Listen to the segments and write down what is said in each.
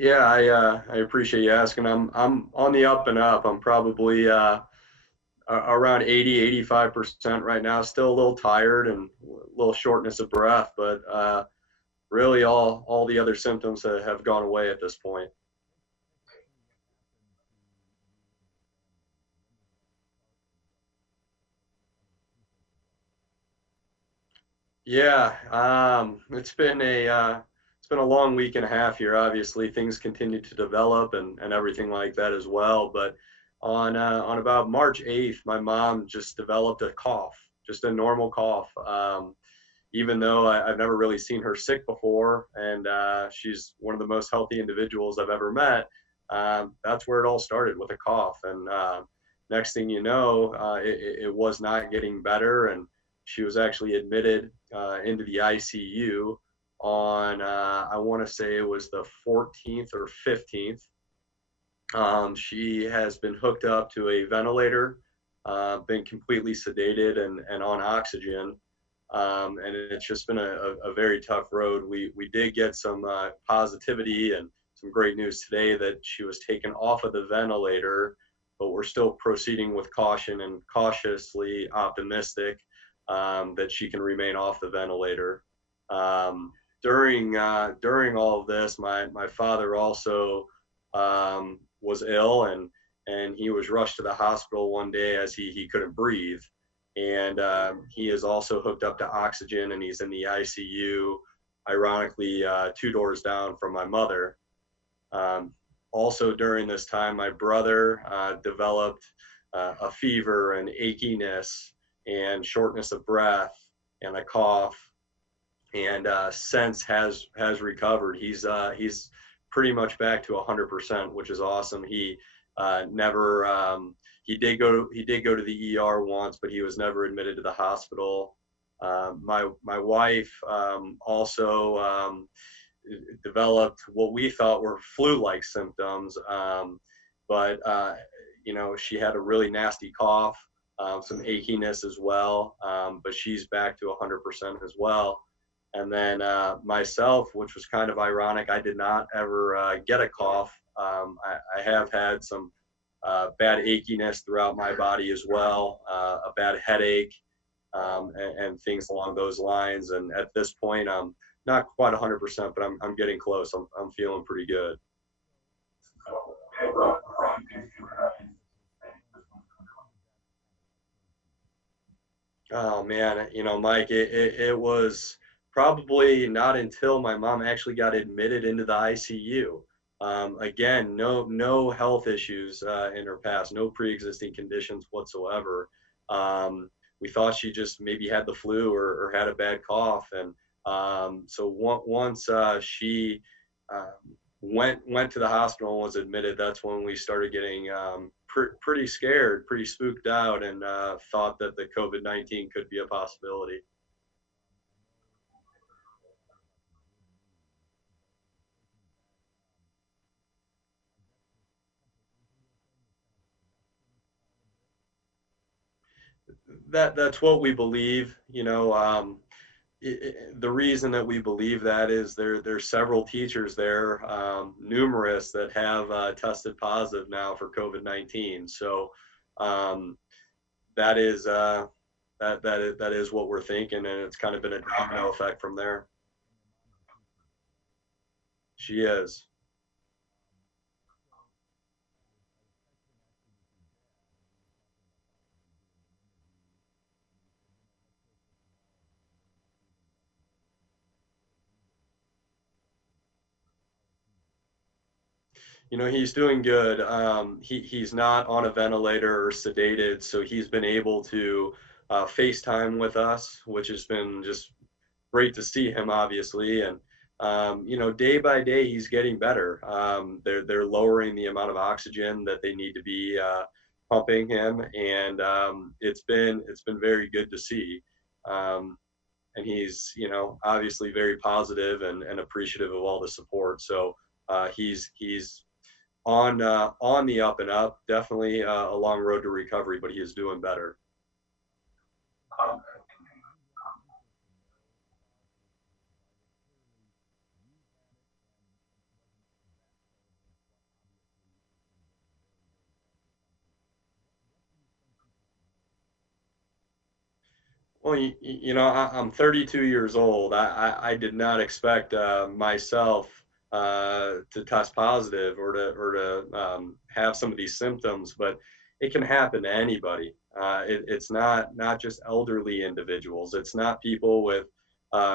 Yeah, I appreciate you asking. I'm on the up and up. I'm probably around 80, 85% right now. Still a little tired and a little shortness of breath, but really all the other symptoms have gone away at this point. Yeah, it's been a long week and a half here. Obviously, things continue to develop and everything like that as well. But on about March 8th, my mom just developed a cough, just a normal cough. Even though I've never really seen her sick before, and she's one of the most healthy individuals I've ever met. That's where it all started with a cough, and next thing you know, it was not getting better, and she was actually admitted into the ICU on I want to say it was the 14th or 15th. She has been hooked up to a ventilator, been completely sedated and on oxygen. And it's just been a very tough road. We did get some positivity and some great news today that she was taken off of the ventilator, but we're still proceeding with caution and cautiously optimistic that she can remain off the ventilator. During all of this, my father also was ill, and he was rushed to the hospital one day as he couldn't breathe, and he is also hooked up to oxygen, and he's in the ICU, ironically, two doors down from my mother. Also during this time, my brother developed a fever and achiness and shortness of breath and a cough, and since has recovered. He's pretty much back to 100%, which is awesome. Never he did go to the ER once, but he was never admitted to the hospital. My wife also developed what we thought were flu-like symptoms, but she had a really nasty cough, some achiness as well, but she's back to 100% as well. And then myself, which was kind of ironic, I did not ever get a cough. I have had some bad achiness throughout my body as well, a bad headache, and things along those lines. And at this point, I'm not quite 100%, but I'm getting close. I'm feeling pretty good. Oh man, Mike, it was probably not until my mom actually got admitted into the ICU. Again, no health issues in her past, no pre-existing conditions whatsoever. We thought she just maybe had the flu or had a bad cough, and so once she went to the hospital and was admitted, that's when we started getting pretty scared, pretty spooked out, and thought that the COVID-19 could be a possibility. That's what we believe. The reason that we believe that is there's several teachers there, numerous that have tested positive now for COVID-19. So um, that is that is what we're thinking, and it's kind of been a domino effect from there. She is. He's doing good. He's not on a ventilator or sedated, so he's been able to FaceTime with us, which has been just great to see him, obviously. And day by day, he's getting better. They're lowering the amount of oxygen that they need to be pumping him, and it's been very good to see. Um, and he's obviously very positive and appreciative of all the support. So he's on the up and up. Definitely a long road to recovery, but he is doing better. Well, I'm 32 years old. I did not expect myself to test positive or to have some of these symptoms, but it can happen to anybody. It's not just elderly individuals. It's not people with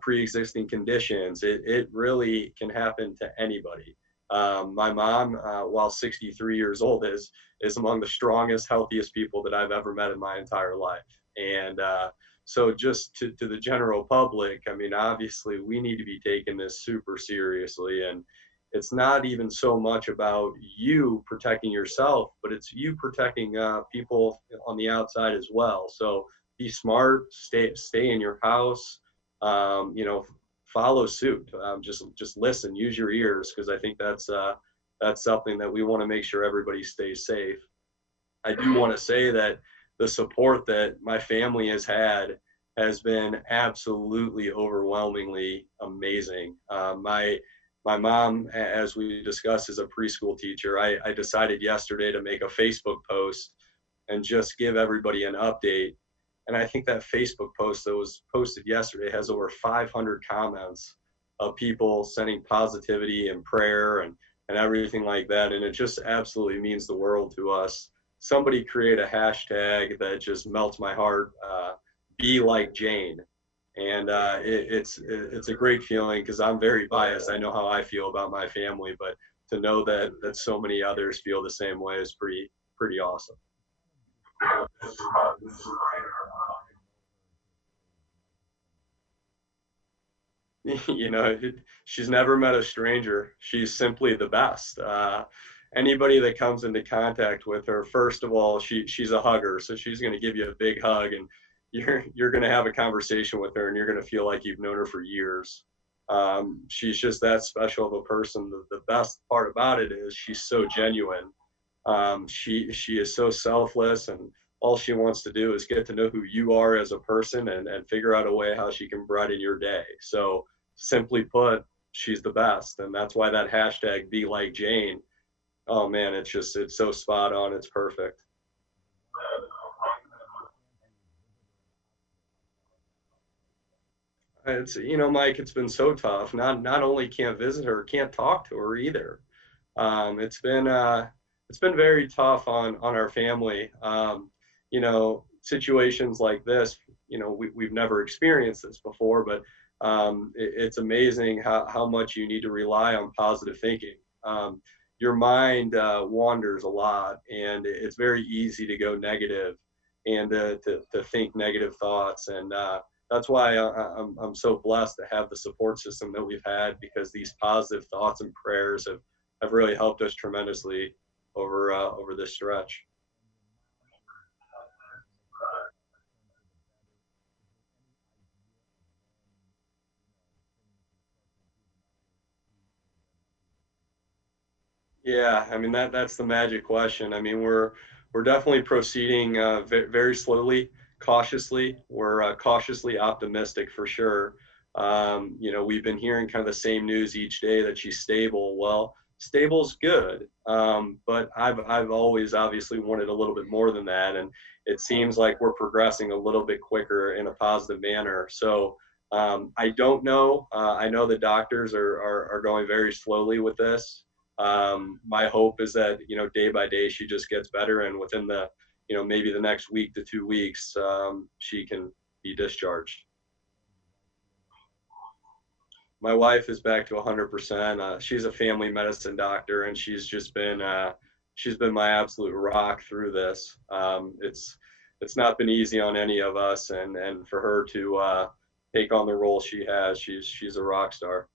pre-existing conditions. It really can happen to anybody. My mom, while 63 years old, is among the strongest, healthiest people that I've ever met in my entire life, and so just to the general public, I mean, obviously we need to be taking this super seriously. And it's not even so much about you protecting yourself, but it's you protecting people on the outside as well. So be smart, stay in your house, follow suit. Just listen, use your ears, because I think that's something that we want to make sure everybody stays safe. I do want to say that the support that my family has had has been absolutely overwhelmingly amazing. My mom, as we discussed, is a preschool teacher. I decided yesterday to make a Facebook post and just give everybody an update. And I think that Facebook post that was posted yesterday has over 500 comments of people sending positivity and prayer and everything like that. And it just absolutely means the world to us. Somebody create a hashtag that just melts my heart. Be like Jane, and it's a great feeling because I'm very biased. I know how I feel about my family, but to know that so many others feel the same way is pretty awesome. you know, she's never met a stranger. She's simply the best. Anybody that comes into contact with her, first of all, she's a hugger, so she's going to give you a big hug, and you're going to have a conversation with her, and you're going to feel like you've known her for years. She's just that special of a person. The best part about it is she's so genuine. She is so selfless, and all she wants to do is get to know who you are as a person and figure out a way how she can brighten your day. So simply put, she's the best, and that's why that hashtag be like Jane. Oh man, it's so spot on. It's perfect. It's Mike, it's been so tough. Not only can't visit her, can't talk to her either. It's been very tough on our family. Situations like this, we've never experienced this before, but it's amazing how much you need to rely on positive thinking. Your mind wanders a lot, and it's very easy to go negative and to think negative thoughts. And that's why I'm so blessed to have the support system that we've had, because these positive thoughts and prayers have really helped us tremendously over this stretch. Yeah, I mean that's the magic question. I mean we're definitely proceeding very slowly, cautiously. We're cautiously optimistic for sure. We've been hearing kind of the same news each day that she's stable. Well, stable's good, but I've always obviously wanted a little bit more than that, and it seems like we're progressing a little bit quicker in a positive manner. So I don't know. I know the doctors are going very slowly with this. My hope is that day by day she just gets better, and within the maybe the next week to 2 weeks she can be discharged. My wife is back to 100%. She's a family medicine doctor, and she's been my absolute rock through this. It's not been easy on any of us, and for her to take on the role she has, she's a rock star.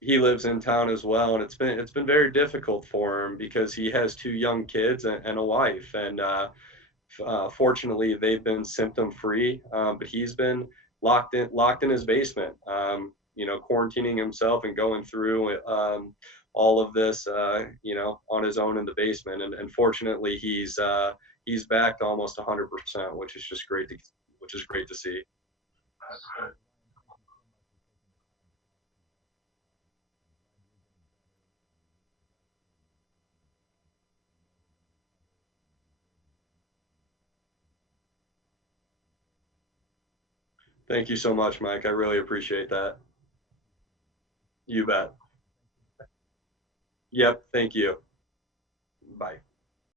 He lives in town as well, and it's been very difficult for him because he has two young kids and a wife, and fortunately they've been symptom free, but he's been locked in his basement, quarantining himself and going through all of this, on his own in the basement, and fortunately he's back to almost 100%, which is great to see. Thank you so much, Mike. I really appreciate that. You bet. Yep. Thank you. Bye.